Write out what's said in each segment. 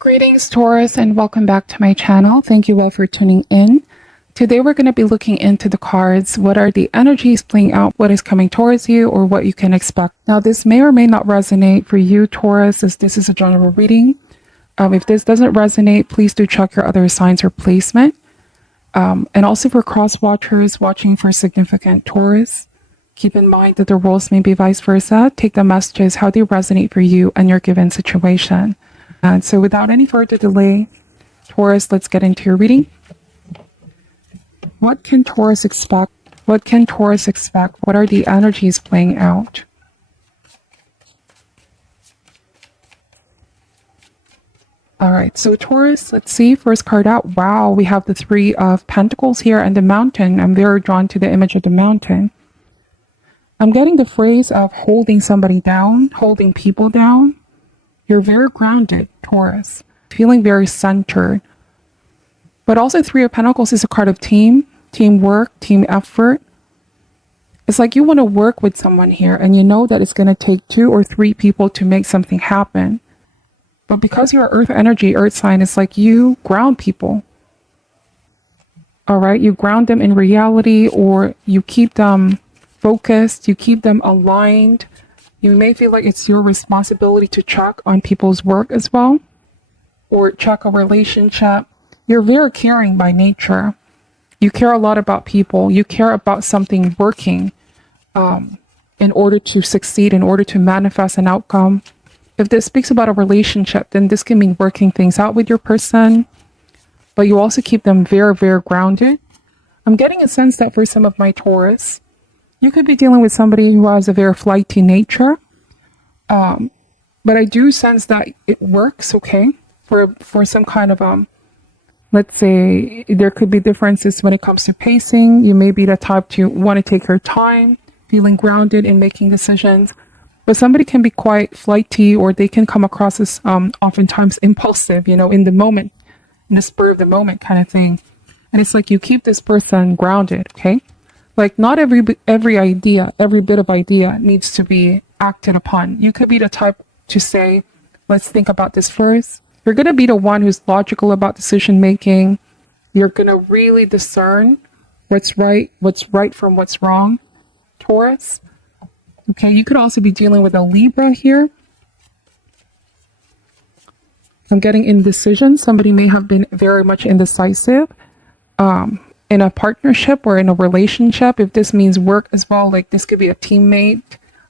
Greetings, Taurus, and welcome back to my channel. Thank you all for tuning in. Today we're going to be looking into the cards. What are the energies playing out? What is coming towards you, or what you can expect? Now, this may or may not resonate for you, Taurus, as this is a general reading. If this doesn't resonate, please do check your other signs or placement. And also for cross watchers watching for significant Taurus, keep in mind that the roles may be vice versa. Take the messages how they resonate for you and your given situation. And so without any further delay, Taurus, let's get into your reading. What can Taurus expect? What can Taurus expect? What are the energies playing out? All right, so Taurus, let's see. First card out. Wow, we have the Three of Pentacles here and the Mountain. I'm very drawn to the image of the mountain. I'm getting the phrase of holding somebody down, holding people down. You're very grounded, Taurus, feeling very centered. But also Three of Pentacles is a card of teamwork, team effort. It's like you want to work with someone here and you know that it's going to take 2 or 3 people to make something happen. But because you're Earth energy, Earth sign, it's like you ground people. All right, you ground them in reality, or you keep them focused, you keep them aligned. You may feel like it's your responsibility to check on people's work as well, or check a relationship. You're very caring by nature. You care a lot about people. You care about something working in order to succeed, in order to manifest an outcome. If this speaks about a relationship, then this can mean working things out with your person, but you also keep them very, very grounded. I'm getting a sense that for some of my Taurus, you could be dealing with somebody who has a very flighty nature. But I do sense that it works, okay, for some kind of, let's say there could be differences when it comes to pacing. You may be the type to want to take your time, feeling grounded in making decisions. But somebody can be quite flighty, or they can come across as oftentimes impulsive, you know, in the moment, in the spur of the moment kind of thing. And it's like you keep this person grounded, okay? Like not every idea, every bit of idea needs to be acted upon. You could be the type to say, let's think about this first. You're going to be the one who's logical about decision making. You're going to really discern what's right from what's wrong, Taurus. Okay, you could also be dealing with a Libra here. I'm getting indecision. Somebody may have been very much indecisive in a partnership or in a relationship. If this means work as well, like this could be a teammate,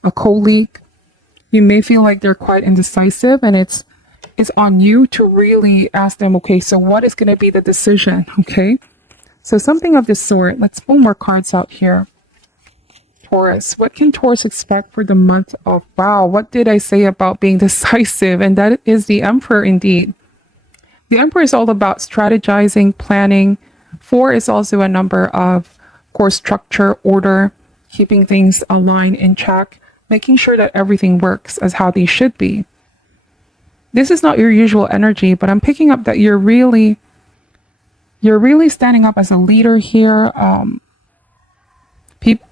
a colleague. You may feel like they're quite indecisive, and it's on you to really ask them, okay, so what is going to be the decision? Okay, so something of this sort. Let's pull more cards out here. Taurus, what can Taurus expect for the month of, wow, what did I say about being decisive? And that is the Emperor indeed. The Emperor is all about strategizing, planning. 4 is also a number of course, structure, order, keeping things aligned in check, making sure that everything works as how they should be. This is not your usual energy, but I'm picking up that you're really standing up as a leader here.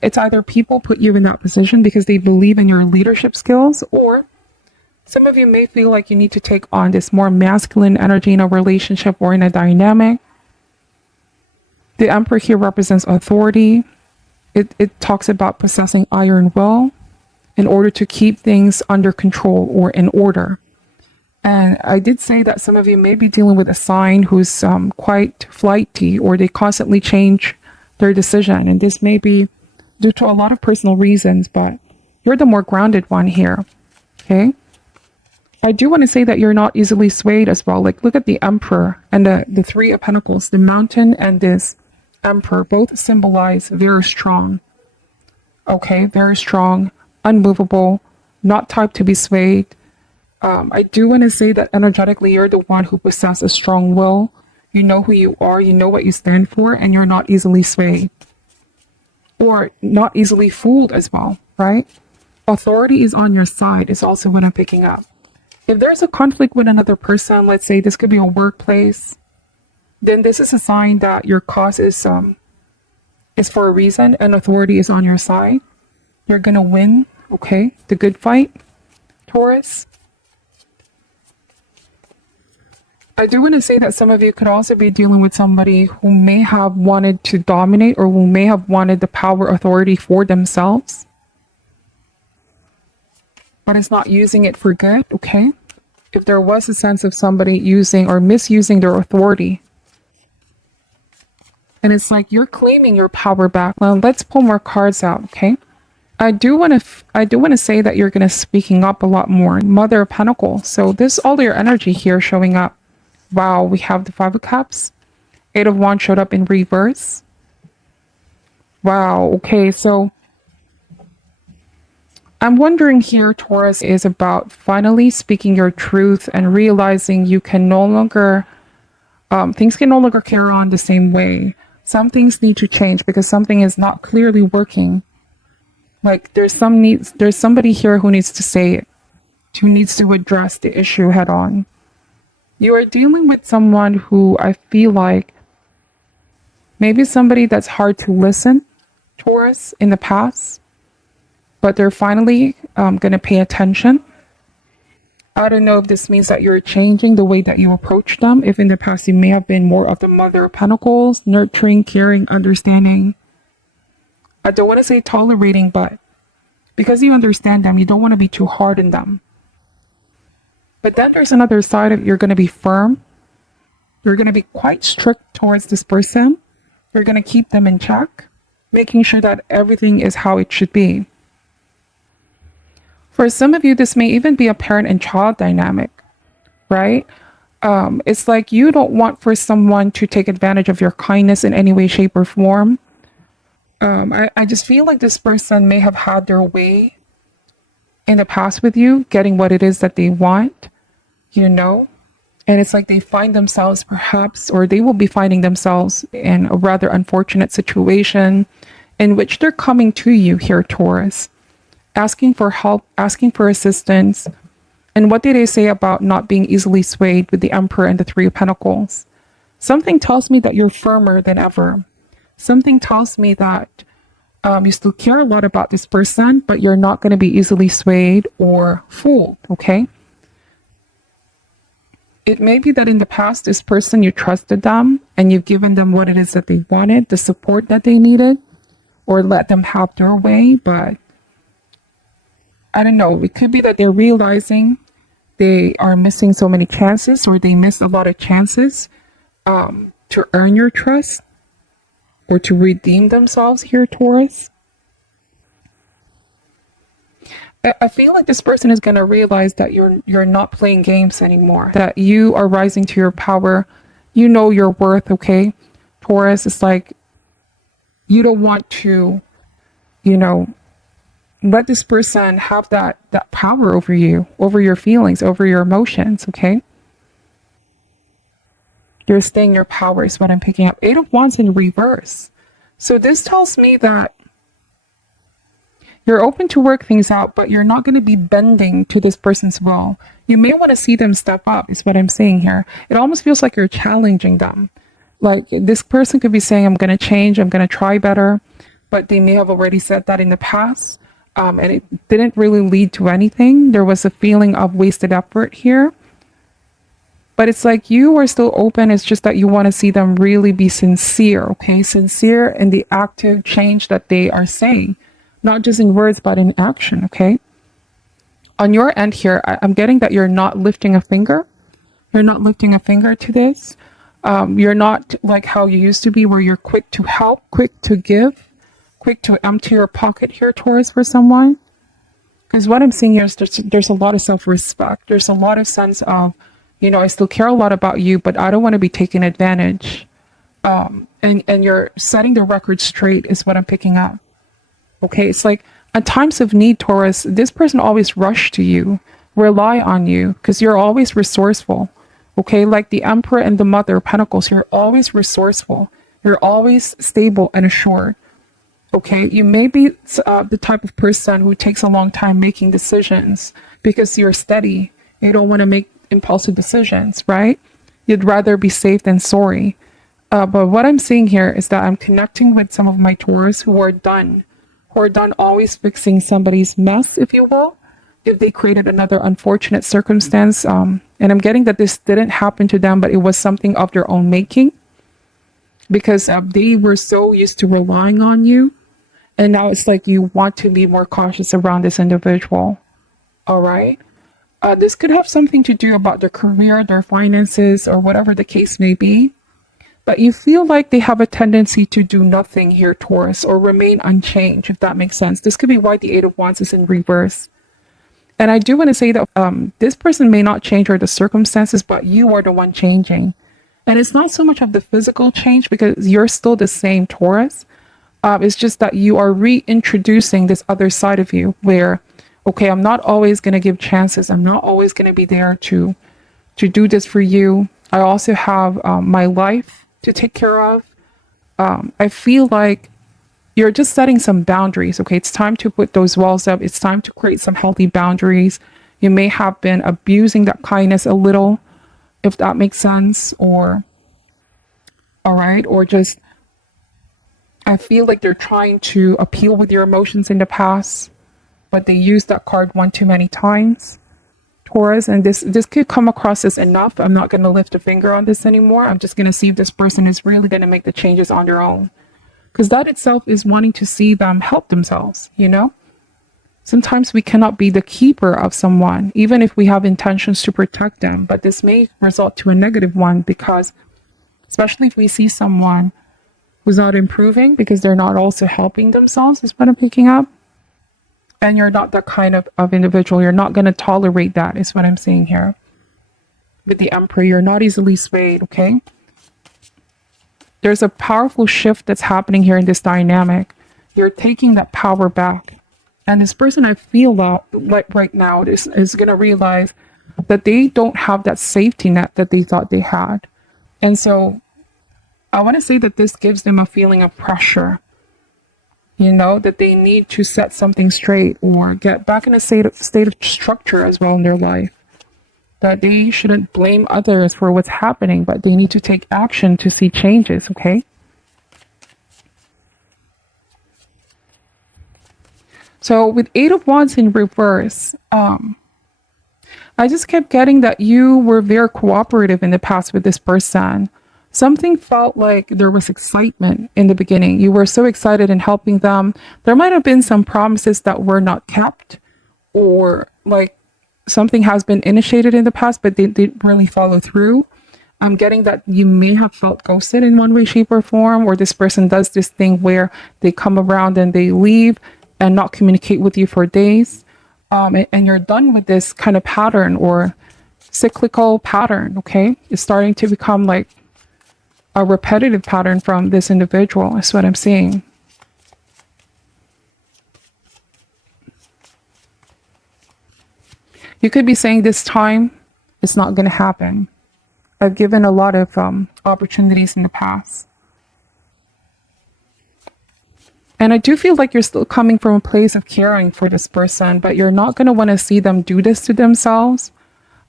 It's either people put you in that position because they believe in your leadership skills, or some of you may feel like you need to take on this more masculine energy in a relationship or in a dynamic. The Emperor here represents authority. It talks about possessing iron will in order to keep things under control or in order. And I did say that some of you may be dealing with a sign who's quite flighty, or they constantly change their decision. And this may be due to a lot of personal reasons, but you're the more grounded one here, okay? I do want to say that you're not easily swayed as well. Like, look at the Emperor and the Three of Pentacles, the Mountain and this Emperor, both symbolize very strong, okay? Very strong, unmovable, not type to be swayed. I do want to say that energetically, you're the one who possesses a strong will. You know who you are, you know what you stand for, and you're not easily swayed or not easily fooled as well, right? Authority is on your side is also what I'm picking up. If there's a conflict with another person, let's say this could be a workplace, then this is a sign that your cause is for a reason and authority is on your side. You're going to win, okay? The good fight, Taurus. I do want to say that some of you could also be dealing with somebody who may have wanted to dominate or who may have wanted the power authority for themselves, but is not using it for good, okay? If there was a sense of somebody using or misusing their authority, and it's like you're claiming your power back. Well, let's pull more cards out, okay? I do want to say that you're going to speaking up a lot more. Mother of Pentacles. So this all your energy here showing up. Wow, we have the Five of Cups. Eight of Wands showed up in reverse. Wow, okay, so I'm wondering here, Taurus, is about finally speaking your truth and realizing you can no longer, things can no longer carry on the same way. Some things need to change because something is not clearly working. Like there's somebody here who needs to say it, who needs to address the issue head on. You are dealing with someone who I feel like maybe somebody that's hard to listen, Taurus, in the past, but they're finally going to pay attention. I don't know if this means that you're changing the way that you approach them. If in the past you may have been more of the Mother of Pentacles, nurturing, caring, understanding. I don't want to say tolerating, but because you understand them, you don't want to be too hard on them. But then there's another side of you're going to be firm. You're going to be quite strict towards this person. You're going to keep them in check, making sure that everything is how it should be. For some of you, this may even be a parent and child dynamic, right? It's like you don't want for someone to take advantage of your kindness in any way, shape, or form. I just feel like this person may have had their way in the past with you, getting what it is that they want, you know? And it's like they find themselves perhaps, or they will be finding themselves in a rather unfortunate situation in which they're coming to you here, Taurus, asking for help, asking for assistance. And what did they say about not being easily swayed with the Emperor and the Three of Pentacles? Something tells me that you're firmer than ever. Something tells me that you still care a lot about this person, but you're not going to be easily swayed or fooled, okay? It may be that in the past, this person, you trusted them and you've given them what it is that they wanted, the support that they needed, or let them have their way, but I don't know. It could be that they're realizing they are missing so many chances, or they missed a lot of chances to earn your trust or to redeem themselves here, Taurus. I feel like this person is going to realize that you're not playing games anymore, that you are rising to your power. You know your worth, okay? Taurus, it's like you don't want to, you know, let this person have that power over you, over your feelings, over your emotions, okay? You're staying your power is what I'm picking up. Eight of Wands in reverse. So this tells me that you're open to work things out, but you're not going to be bending to this person's will. You may want to see them step up, is what I'm saying here. It almost feels like you're challenging them. Like this person could be saying, I'm going to change, I'm going to try better, but they may have already said that in the past. And it didn't really lead to anything. There was a feeling of wasted effort here. But it's like you are still open. It's just that you want to see them really be sincere, okay? Sincere in the active change that they are saying. Not just in words, but in action, okay? On your end here, I'm getting that you're not lifting a finger. You're not lifting a finger to this. You're not like how you used to be, where you're quick to help, quick to give, quick to empty your pocket here, Taurus, for someone. Because what I'm seeing here is there's a lot of self-respect. There's a lot of sense of, you know, I still care a lot about you, but I don't want to be taken advantage. And you're setting the record straight is what I'm picking up. Okay, it's like at times of need, Taurus, this person always rush to you, rely on you, because you're always resourceful. Okay, like the Emperor and the Mother of Pentacles, you're always resourceful. You're always stable and assured. Okay, you may be the type of person who takes a long time making decisions because you're steady. You don't want to make impulsive decisions, right? You'd rather be safe than sorry. But what I'm seeing here is that I'm connecting with some of my Taurus who are done always fixing somebody's mess, if you will. If they created another unfortunate circumstance And I'm getting that this didn't happen to them, but it was something of their own making, because they were so used to relying on you. And now it's like you want to be more cautious around this individual. All right. This could have something to do about their career, their finances, or whatever the case may be. But you feel like they have a tendency to do nothing here, Taurus, or remain unchanged, if that makes sense. This could be why the Eight of Wands is in reverse. And I do want to say that this person may not change or the circumstances, but you are the one changing. And it's not so much of the physical change, because you're still the same, Taurus. It's just that you are reintroducing this other side of you where, okay, I'm not always going to give chances. I'm not always going to be there to do this for you. I also have my life to take care of. I feel like you're just setting some boundaries. Okay, it's time to put those walls up. It's time to create some healthy boundaries. You may have been abusing that kindness a little, if that makes sense, or all right, or just I feel like they're trying to appeal with your emotions in the past, but they used that card one too many times, Taurus. And this could come across as enough. I'm not going to lift a finger on this anymore. I'm just going to see if this person is really going to make the changes on their own. Because that itself is wanting to see them help themselves, you know? Sometimes we cannot be the keeper of someone, even if we have intentions to protect them. But this may result to a negative one, because especially if we see someone who's not improving because they're not also helping themselves, is what I'm picking up. And you're not that kind of individual. You're not going to tolerate that, is what I'm saying here. With the Emperor, you're not easily swayed, okay? There's a powerful shift that's happening here in this dynamic. You're taking that power back. And this person, I feel like right now is going to realize that they don't have that safety net that they thought they had. And so I want to say that this gives them a feeling of pressure, you know, that they need to set something straight or get back in a state of structure as well in their life. That they shouldn't blame others for what's happening, but they need to take action to see changes, okay? So with Eight of Wands in reverse, I just kept getting that you were very cooperative in the past with this person. Something felt like there was excitement in the beginning. You were so excited in helping them. There might have been some promises that were not kept, or like something has been initiated in the past, but they didn't really follow through. I'm getting that you may have felt ghosted in one way, shape, or form, or this person does this thing where they come around and they leave and not communicate with you for days. And you're done with this kind of pattern or cyclical pattern, okay? It's starting to become like a repetitive pattern from this individual, is what I'm seeing. You could be saying this time, it's not going to happen. I've given a lot of opportunities in the past. And I do feel like you're still coming from a place of caring for this person, but you're not going to want to see them do this to themselves.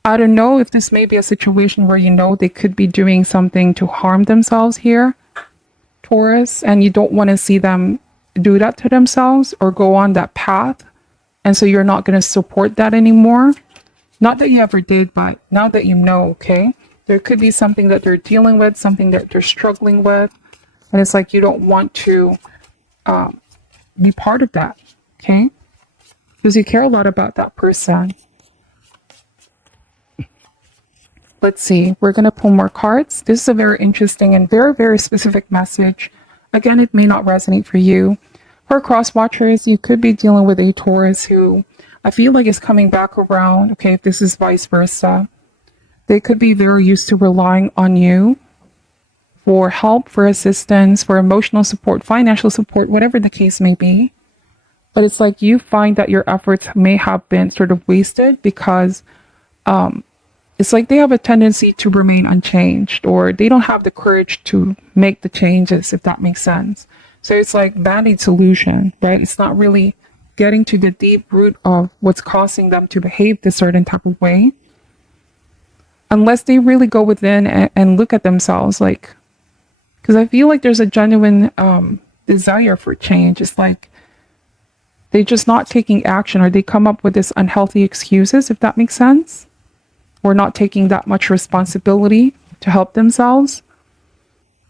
I don't know if this may be a situation where you know they could be doing something to harm themselves here, Taurus, and you don't want to see them do that to themselves or go on that path. And so you're not going to support that anymore. Not that you ever did, but now that you know, okay? There could be something that they're dealing with, something that they're struggling with. And it's like you don't want to be part of that, okay? Because you care a lot about that person. Let's see. We're going to pull more cards. This is a very interesting and very, very specific message. Again, it may not resonate for you. For cross watchers, you could be dealing with a Taurus who I feel like is coming back around. Okay, if this is vice versa, they could be very used to relying on you for help, for assistance, for emotional support, financial support, whatever the case may be. But it's like you find that your efforts may have been sort of wasted because it's like they have a tendency to remain unchanged, or they don't have the courage to make the changes, if that makes sense. So it's like band-aid solution, right? It's not really getting to the deep root of what's causing them to behave this certain type of way. Unless they really go within and look at themselves, like, because I feel like there's a genuine desire for change. It's like they're just not taking action, or they come up with this unhealthy excuses, if that makes sense. or not taking that much responsibility to help themselves.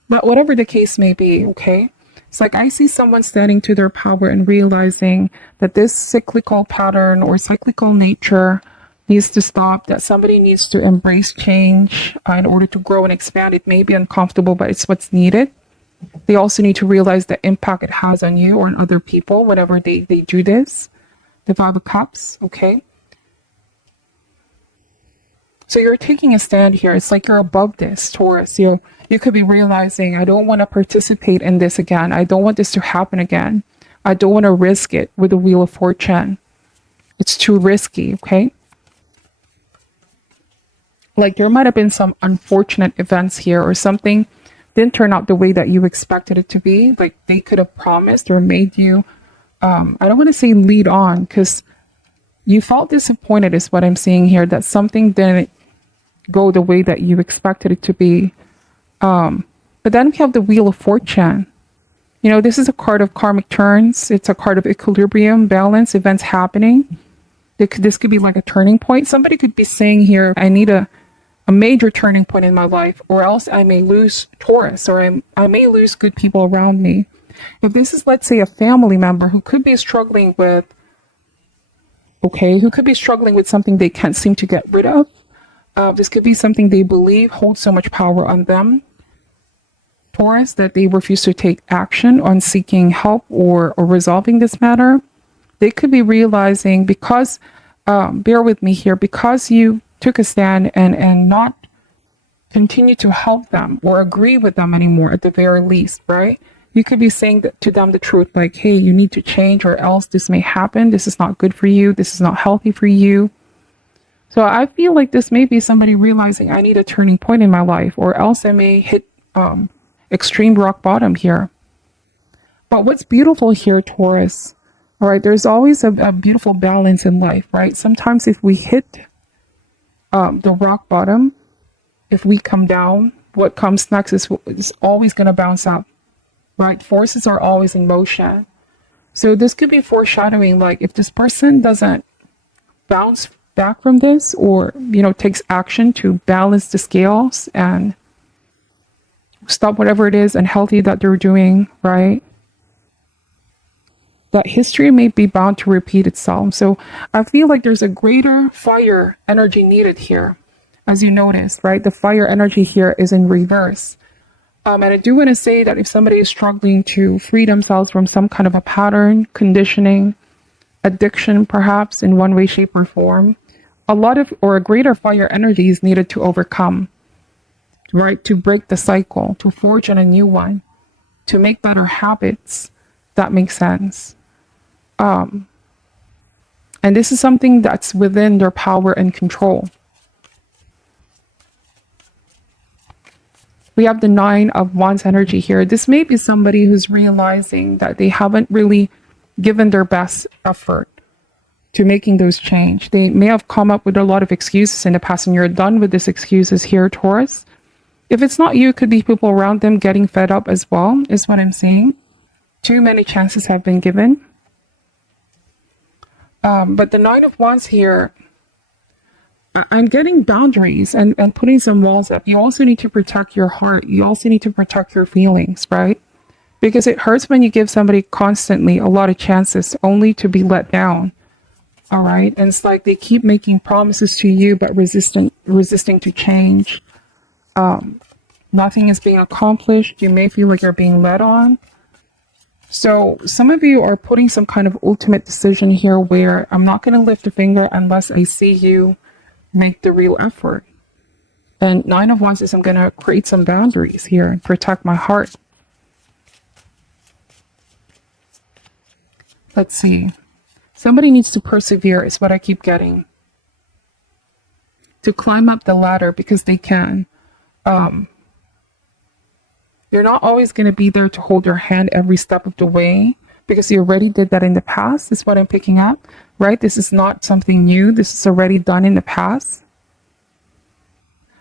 But whatever the case may be, okay? It's like I see someone standing to their power and realizing that this cyclical pattern or cyclical nature needs to stop, that somebody needs to embrace change in order to grow and expand. It may be uncomfortable, but it's what's needed. They also need to realize the impact it has on you or on other people whenever they do this. The Five of Cups, okay? So you're taking a stand here. It's like you're above this, Taurus. You could be realizing, I don't want to participate in this again. I don't want this to happen again. I don't want to risk it with the Wheel of Fortune. It's too risky, okay? Like there might have been some unfortunate events here or something didn't turn out the way that you expected it to be. Like they could have promised or made you, I don't want to say lead on, because you felt disappointed is what I'm seeing here, that something didn't go the way that you expected it to be. But then we have the Wheel of Fortune. You know, this is a card of karmic turns. It's a card of equilibrium, balance, events happening. This could be like a turning point. Somebody could be saying here, I need a major turning point in my life, or else I may lose Taurus, or I may lose good people around me. If this is, let's say, a family member who could be struggling with, who could be struggling with something they can't seem to get rid of. This could be something they believe holds so much power on them, Taurus, that they refuse to take action on seeking help or resolving this matter. They could be realizing, because, bear with me here, because you took a stand and not continue to help them or agree with them anymore at the very least, right? You could be saying to them the truth, like, hey, you need to change or else this may happen. This is not good for you. This is not healthy for you. So I feel like this may be somebody realizing I need a turning point in my life, or else I may hit extreme rock bottom here. But what's beautiful here, Taurus, all right, there's always a beautiful balance in life, right? Sometimes if we hit the rock bottom, if we come down, what comes next is always going to bounce up, right? Forces are always in motion. So this could be foreshadowing, like if this person doesn't bounce back from this, or, you know, takes action to balance the scales and stop whatever it is unhealthy that they're doing, right? That history may be bound to repeat itself. So I feel like there's a greater fire energy needed here. As you notice, right? The fire energy here is in reverse. And I do want to say that if somebody is struggling to free themselves from some kind of a pattern, conditioning, addiction, perhaps in one way, shape, or form, a greater fire energy is needed to overcome, right? To break the cycle, to forge on a new one, to make better habits. That makes sense. And this is something that's within their power and control. We have the Nine of Wands energy here. This may be somebody who's realizing that they haven't really given their best effort to making those change. They may have come up with a lot of excuses in the past, and you're done with these excuses here, Taurus. If it's not you, it could be people around them getting fed up as well, is what I'm saying. Too many chances have been given. But the Nine of Wands here, I'm getting boundaries and putting some walls up. You also need to protect your heart. You also need to protect your feelings, right? Because it hurts when you give somebody constantly a lot of chances only to be let down. All right. And it's like they keep making promises to you, but resisting to change. Nothing is being accomplished. You may feel like you're being led on. So some of you are putting some kind of ultimate decision here where I'm not going to lift a finger unless I see you make the real effort. And Nine of Wands is I'm going to create some boundaries here and protect my heart. Let's see. Somebody needs to persevere is what I keep getting. To climb up the ladder because they can. You're not always going to be there to hold your hand every step of the way because you already did that in the past, is what I'm picking up, right? This is not something new. This is already done in the past.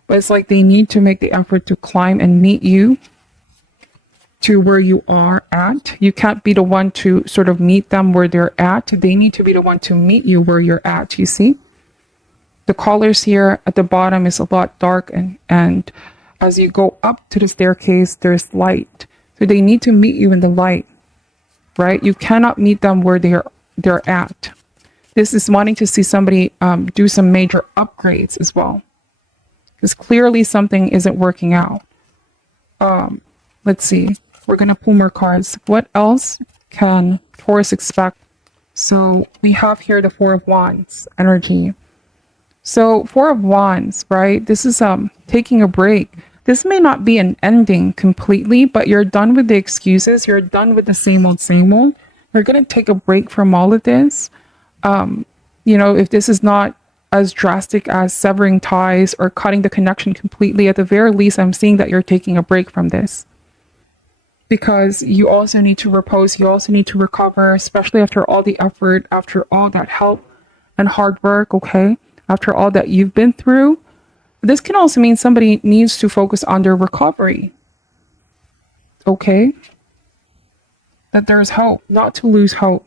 But it's like they need to make the effort to climb and meet you to where you are at. You can't be the one to sort of meet them where they're at. They need to be the one to meet you where you're at, you see? The colors here at the bottom is a lot dark, and as you go up to the staircase, there's light. So they need to meet you in the light, right? You cannot meet them where they're at. This is wanting to see somebody do some major upgrades as well, because clearly something isn't working out. Let's see. We're going to pull more cards. What else can Taurus expect? So we have here the Four of Wands energy. So Four of Wands, right? This is taking a break. This may not be an ending completely, but you're done with the excuses. You're done with the same old, same old. You're going to take a break from all of this. You know, if this is not as drastic as severing ties or cutting the connection completely, at the very least, I'm seeing that you're taking a break from this. Because you also need to repose. You also need to recover, especially after all the effort, after all that help and hard work, okay? After all that you've been through. This can also mean somebody needs to focus on their recovery. Okay? That there's hope, not to lose hope.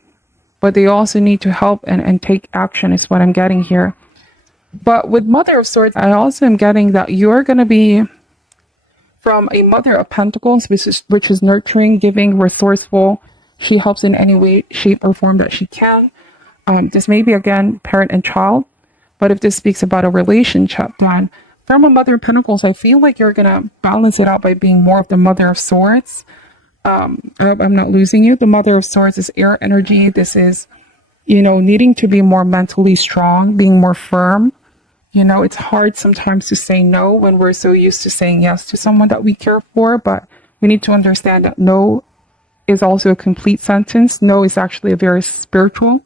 But they also need to help and take action is what I'm getting here. But with Mother of Swords, I also am getting that you're going to be from a Mother of Pentacles, which is nurturing, giving, resourceful. She helps in any way, shape, or form that she can. This may be, again, parent and child. But if this speaks about a relationship, then from a Mother of Pentacles, I feel like you're going to balance it out by being more of the Mother of Swords. I hope I'm not losing you. The Mother of Swords is air energy. This is, you know, needing to be more mentally strong, being more firm. You know, it's hard sometimes to say no when we're so used to saying yes to someone that we care for, but we need to understand that no is also a complete sentence. No is actually a very spiritual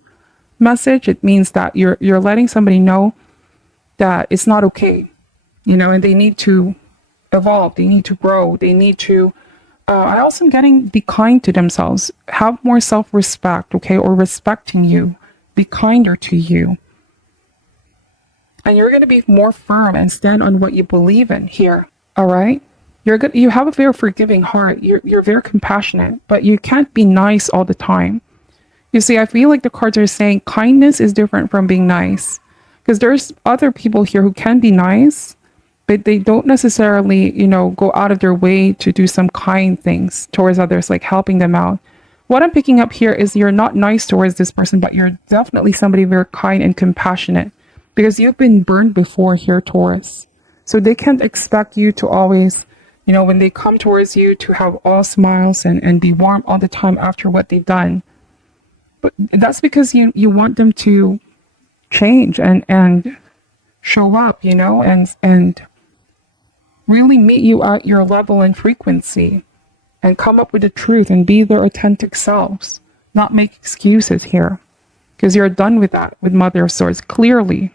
message. It means that you're letting somebody know that it's not okay, you know, and they need to evolve. They need to grow. They need to, I also am getting be kind to themselves, have more self-respect, okay, or respecting you, be kinder to you. And you're going to be more firm and stand on what you believe in here. All right. You're good. You have a very forgiving heart. You're very compassionate, but you can't be nice all the time. You see, I feel like the cards are saying kindness is different from being nice, because there's other people here who can be nice, but they don't necessarily, you know, go out of their way to do some kind things towards others, like helping them out. What I'm picking up here is you're not nice towards this person, but you're definitely somebody very kind and compassionate. Because you've been burned before here, Taurus. So they can't expect you to always, you know, when they come towards you, to have all smiles and be warm all the time after what they've done. But that's because you want them to change and show up, you know, and really meet you at your level and frequency and come up with the truth and be their authentic selves, not make excuses here. Because you're done with that with Mother of Swords, clearly.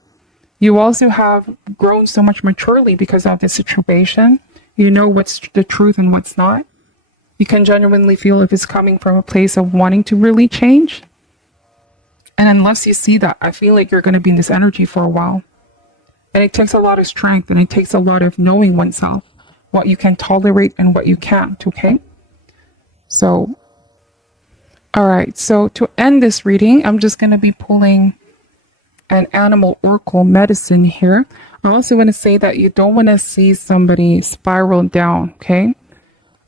You also have grown so much maturely because of this situation. You know what's the truth and what's not. You can genuinely feel if it's coming from a place of wanting to really change. And unless you see that, I feel like you're going to be in this energy for a while. And it takes a lot of strength, and it takes a lot of knowing oneself, what you can tolerate and what you can't, okay? So, all right. So to end this reading, I'm just going to be pulling an animal oracle medicine here. I also want to say that you don't want to see somebody spiral down, okay?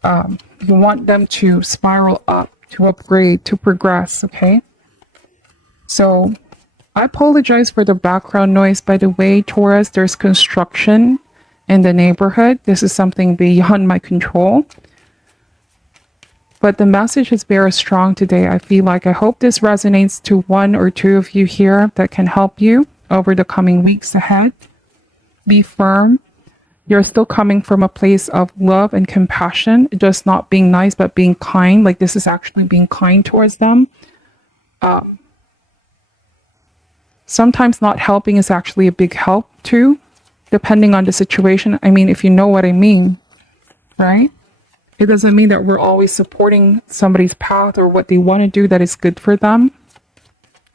You want them to spiral up, to upgrade, to progress, okay? So I apologize for the background noise. By the way, Taurus, there's construction in the neighborhood. This is something beyond my control. But the message is very strong today. I feel like I hope this resonates to one or two of you here that can help you over the coming weeks ahead. Be firm. You're still coming from a place of love and compassion, just not being nice, but being kind. Like this is actually being kind towards them. Sometimes not helping is actually a big help too, depending on the situation. I mean, if you know what I mean, right? It doesn't mean that we're always supporting somebody's path or what they want to do that is good for them.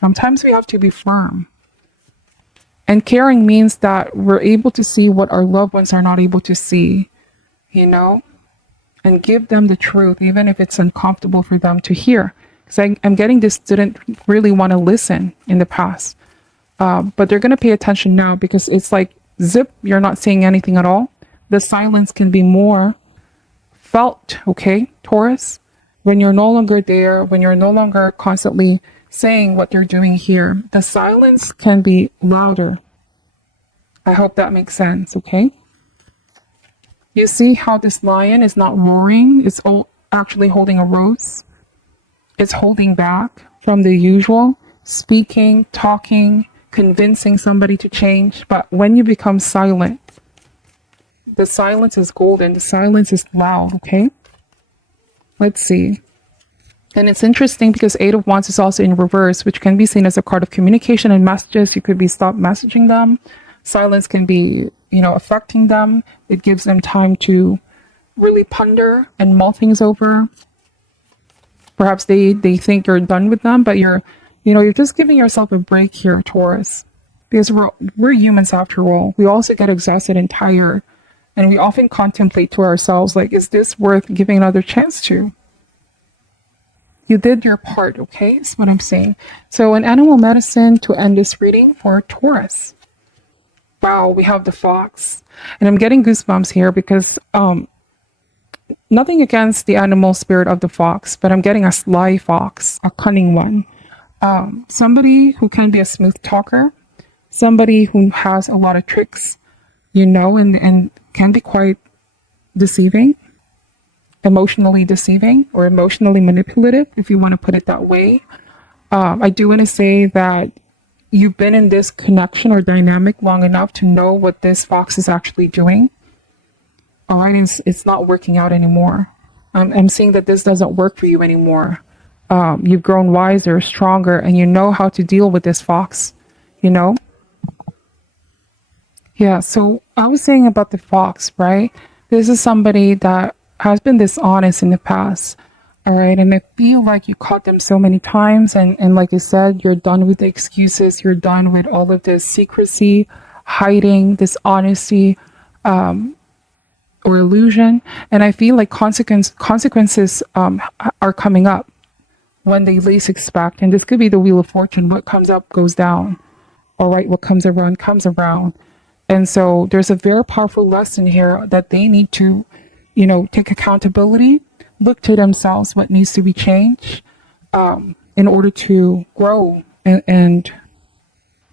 Sometimes we have to be firm. And caring means that we're able to see what our loved ones are not able to see, you know, and give them the truth, even if it's uncomfortable for them to hear. Because I'm getting this didn't really want to listen in the past. But they're going to pay attention now because it's like zip, you're not saying anything at all. The silence can be more felt, okay, Taurus? When you're no longer there, when you're no longer constantly saying what you're doing here, the silence can be louder. I hope that makes sense, okay? You see how this lion is not roaring, it's actually holding a rose. It's holding back from the usual, speaking, talking, convincing somebody to change. But when you become silent, the silence is golden, the silence is loud, okay? Let's see. And it's interesting because Eight of Wands is also in reverse, which can be seen as a card of communication and messages. You could be stopped messaging them. Silence can be, affecting them. It gives them time to really ponder and mull things over. Perhaps they think you're done with them, but you're just giving yourself a break here, Taurus. Because we're humans after all. We also get exhausted and tired. And we often contemplate to ourselves, like, is this worth giving another chance to? You did your part, okay? That's what I'm saying. So an animal medicine to end this reading for Taurus. Wow, we have the fox. And I'm getting goosebumps here because nothing against the animal spirit of the fox, but I'm getting a sly fox, a cunning one. Somebody who can be a smooth talker, somebody who has a lot of tricks, and can be quite deceiving, emotionally deceiving, or emotionally manipulative, if you want to put it that way. I do want to say that you've been in this connection or dynamic long enough to know what this fox is actually doing. All right, it's not working out anymore. I'm seeing that this doesn't work for you anymore. You've grown wiser, stronger, and you know how to deal with this fox, Yeah, so I was saying about the fox, right? This is somebody that has been dishonest in the past, all right? And I feel like you caught them so many times. And like I said, you're done with the excuses. You're done with all of this secrecy, hiding, dishonesty, or illusion. And I feel like consequences are coming up when they least expect. And this could be the Wheel of Fortune. What comes up goes down. All right, what comes around comes around. And so there's a very powerful lesson here that they need to, take accountability, look to themselves what needs to be changed in order to grow and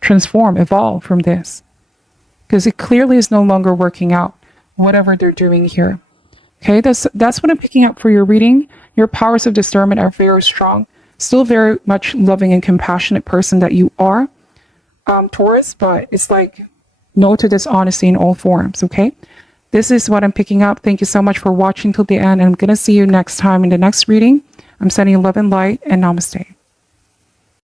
transform, evolve from this. Because it clearly is no longer working out, whatever they're doing here. Okay, that's what I'm picking up for your reading. Your powers of discernment are very strong. Still very much loving and compassionate person that you are, Taurus, but it's like, no to dishonesty in all forms, okay? This is what I'm picking up. Thank you so much for watching till the end. And I'm going to see you next time in the next reading. I'm sending love and light, and namaste.